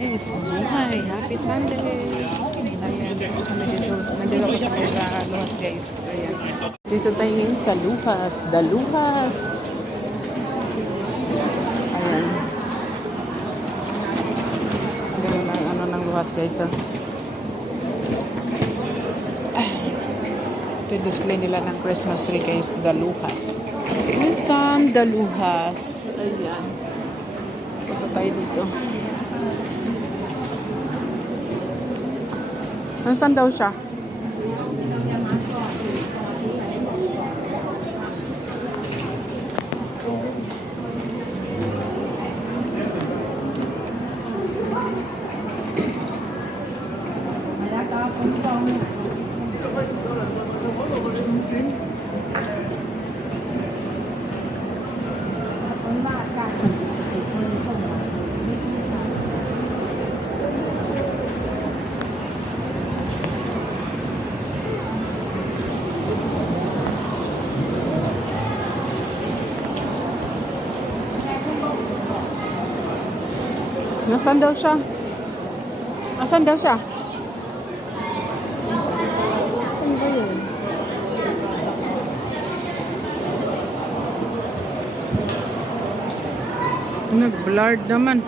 Yes, buhay. Happy Sunday. Ayan, dito kami dito. Nandito ako sa mga Luhas, guys. Ayan. Dito tayo ngayon sa Luhas. The Luhas. Ayan. Ganyan ang ano ng Luhas, guys. Oh. Ito yung display nila ng Christmas tree, guys. The Luhas. Welcome, The Luhas. Ayan. Punta tayo dito. Nasaan daw siya? Nasaan daw siya? Nasaan daw siya? Ano ba yun? Nag-blurred naman.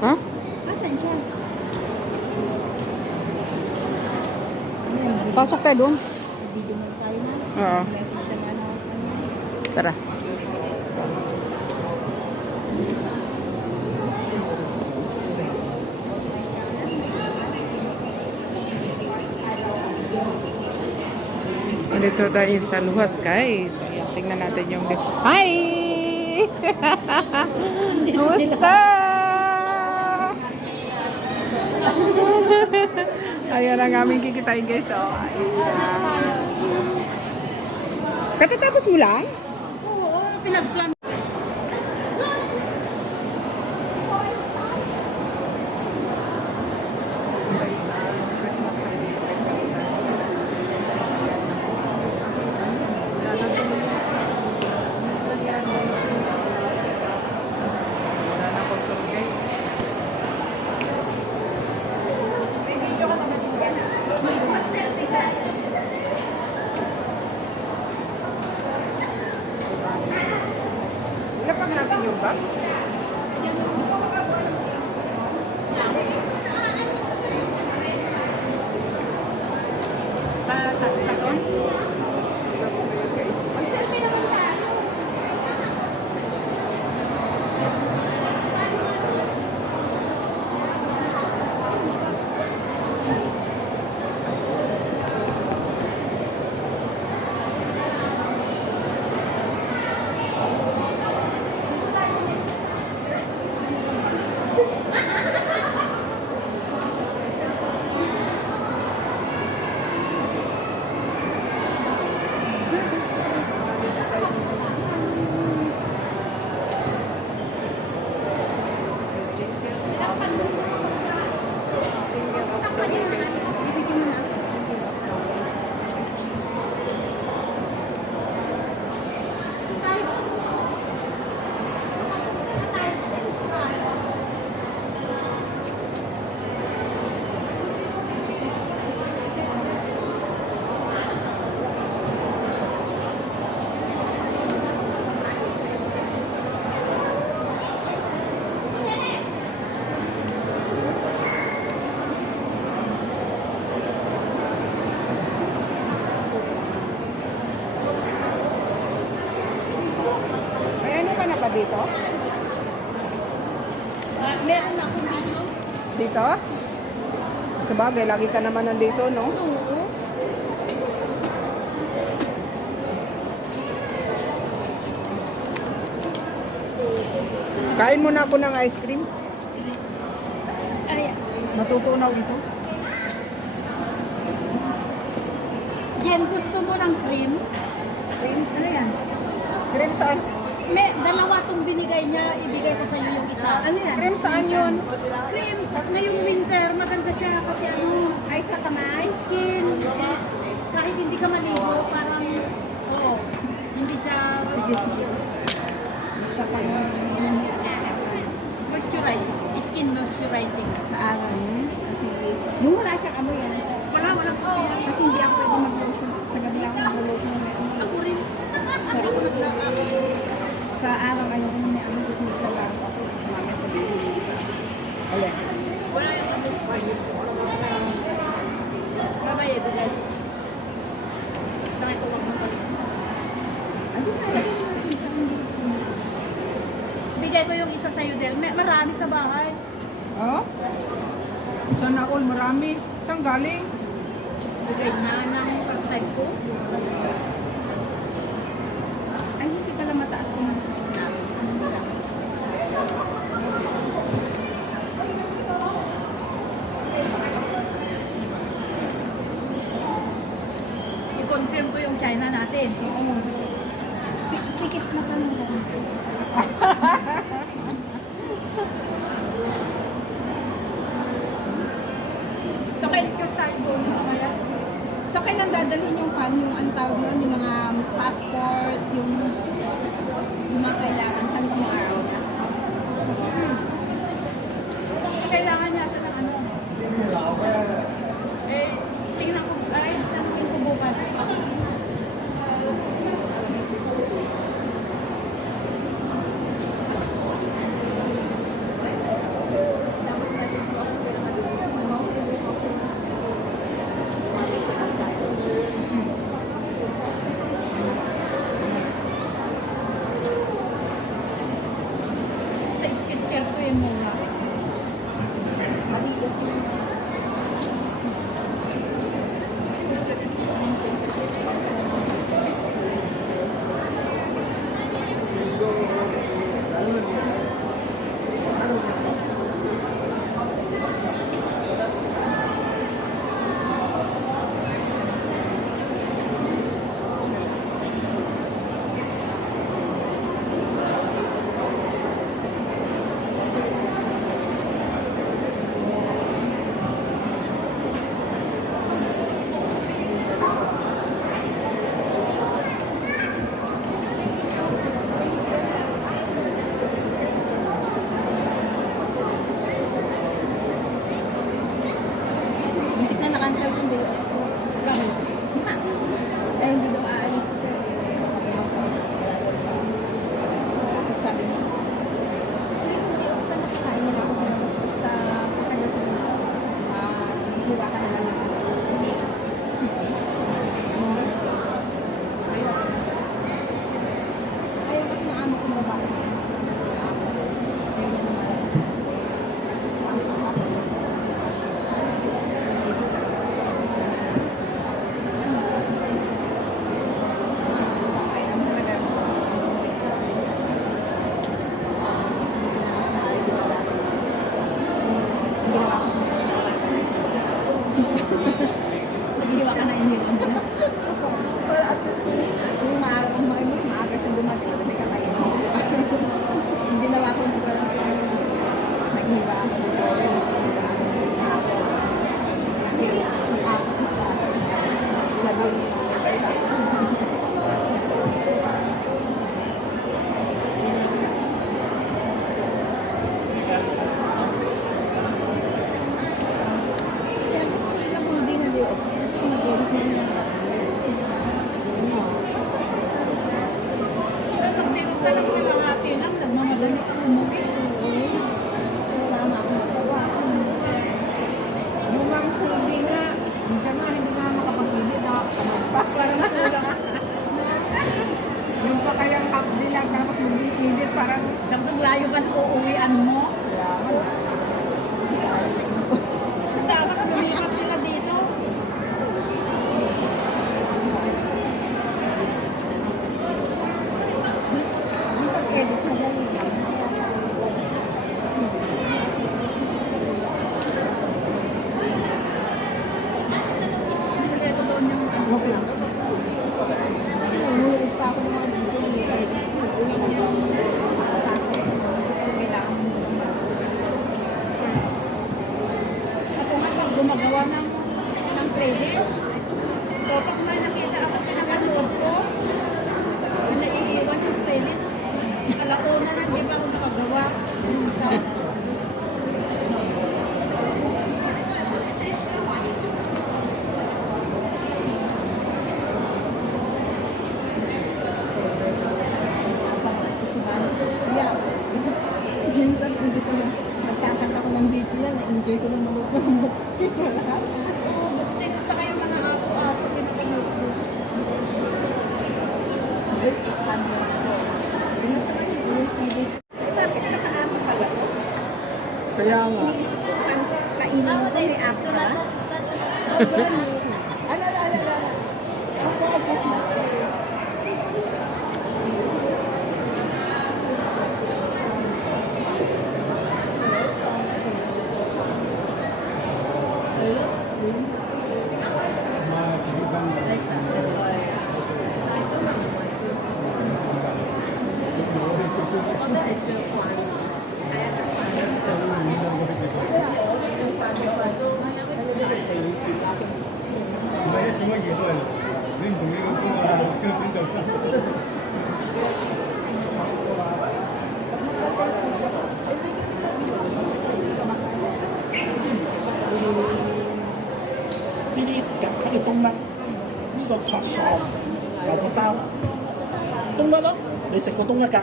Ha? Asan siya? Pasok tayo doon. Video mo tayo na. Oo. Message sa mga nawas kanya. Tara. Dito tayo sa Luhas, guys. Ayan, tingnan natin yung next. Hi! Kumusta? Ayan ang aming kikitain, guys. Oh, ayan. Katatapos mo lang? Oo, pinag-plan. Guys, Christmas tree dito, guys, sa Luhas. Wala na control, guys. May video ka naman din yan. Mag-selfie ka. Ilapag natin yung bag. Taton? Guys. Mag-selfie naman tayo. Ibigin mo na. May ano ka na ba dito? Meron ako dito. Dito? Sa bagay, lagi ka naman nandito, no? Oo. Kain muna ako ng ice cream. Ayan. Matutunaw ito. Jen, gusto mo ng cream? Cream? Ano yan? Cream saan? May dalawa tong binigay niya, ibigay ko sa iyo yung isa. Ano yan? Cream saan yun? Cream, ngayong winter, maganda siya kasi ano, ay sa kamay, skin, kahit hindi ka maligo, parang, oo, hindi siya, sige, sige. Basta kayo, Sa araw, ayaw ko na may ano, kasi may kalaro ako. Mamaya sabihin. Alin? Wala yung ano. Mamaya, ibigay. Saka ito, wag mo tayo. Ano tayo? Bigay ko yung isa sa'yo, Del. Marami sa bahay. Oh? Sana all marami. Saan galing? Bigay na ng part-time ko. Ay, hindi pala mataas ko ng skin namin. I-confirm ko yung China natin. Tikit na tanong lang. So, kailan yung tayo doon mamaya? So, kailan dadalhin yung fan, yung ano tawag nun, yung mga passport, yung mga kailangan sa mismong araw na? Kailangan yata ng ano? Eh, tingnan ko, tanongin ko bukas. Sa skincare ko yung muna. Bakit na na-cancel kung day off ko? Bakit? Ha? Eh, hindi daw aalis ko sir. Tapos sabi niya, hindi ako pa nakakain nila ako sa labas. Basta pagkadating mo, hiwa ka na lang. Ayaw kasi ng amo ko mga bata. Ayaw niya naman. Naghihiwa ka na iniwan mo. Well, at least, yung mas maaga siya dumating, may katayin mo. Yung ginawa ko na parang naghihiwa ako dito. Naghihiwa ako. Kasi, apat na klase. Ilagay mo. Kaya gusto ko ilang whole day na day off. Gusto ko mag-edit mo niya. Pag-edit pa lang kalahati lang, nagmamadali ko umuwi. Wala na akong nagawa. Yung ang huli nga. Minsan nga, hindi na makapagpilit na. Parang kulang. Yung pa kayang hapdi lang, tapos magpipilit, parang Tapos ang layo ka na uuwian mo. Dapat lumipat sila dito. Ang pag-edit madali lang. Nilagay ko doon yung ano. Kasi nangulit pa ako ng mga video. Kailangan mo naman. Bakit naka-apo pala to? Kaya nga. Iniisip ko, kainin mo ko, may apo ka ba? Organic. Ala. Ako, Christmas tree.呢啲夾喺嘅冬甩，呢個佛爽牛角包，冬甩咯，你食過冬甩㗎？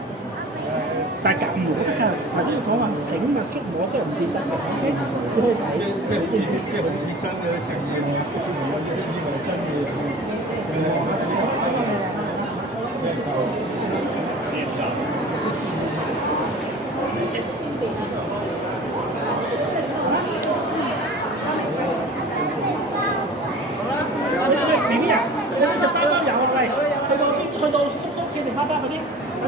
但係夾唔到得㗎，或者要講話請勿捉摸，真係唔見得嘅。只可以睇。這很提倡的想念，不是我們的因為真B B 啊，你想食包包有啊？喂，去到叔叔屋企食包包嗰啲，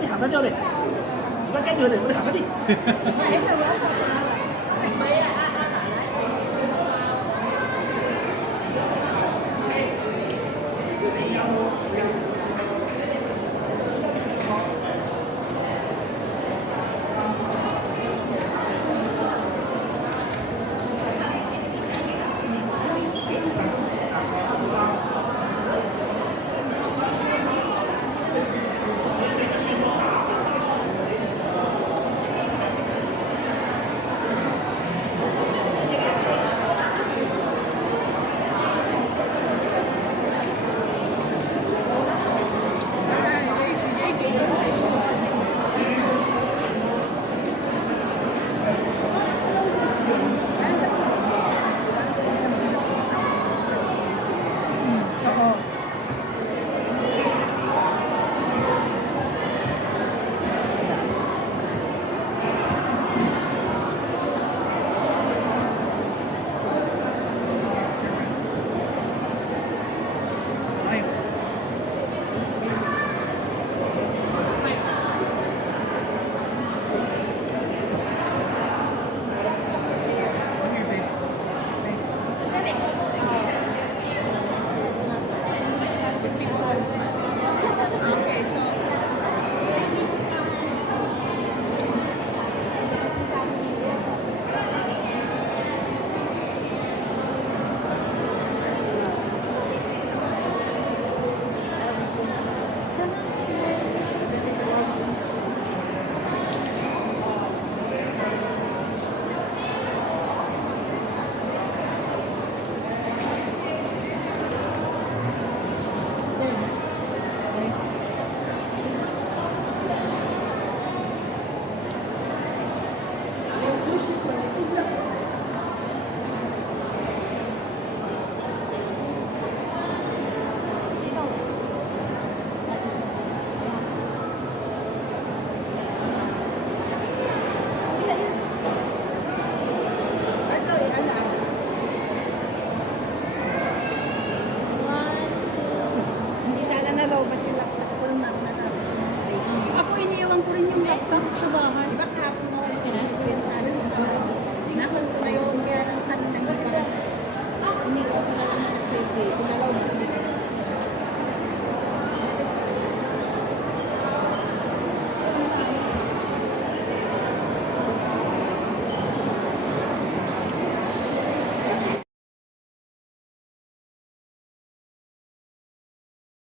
行翻咗嚟，而家跟住佢哋，我哋行翻啲。喺度攞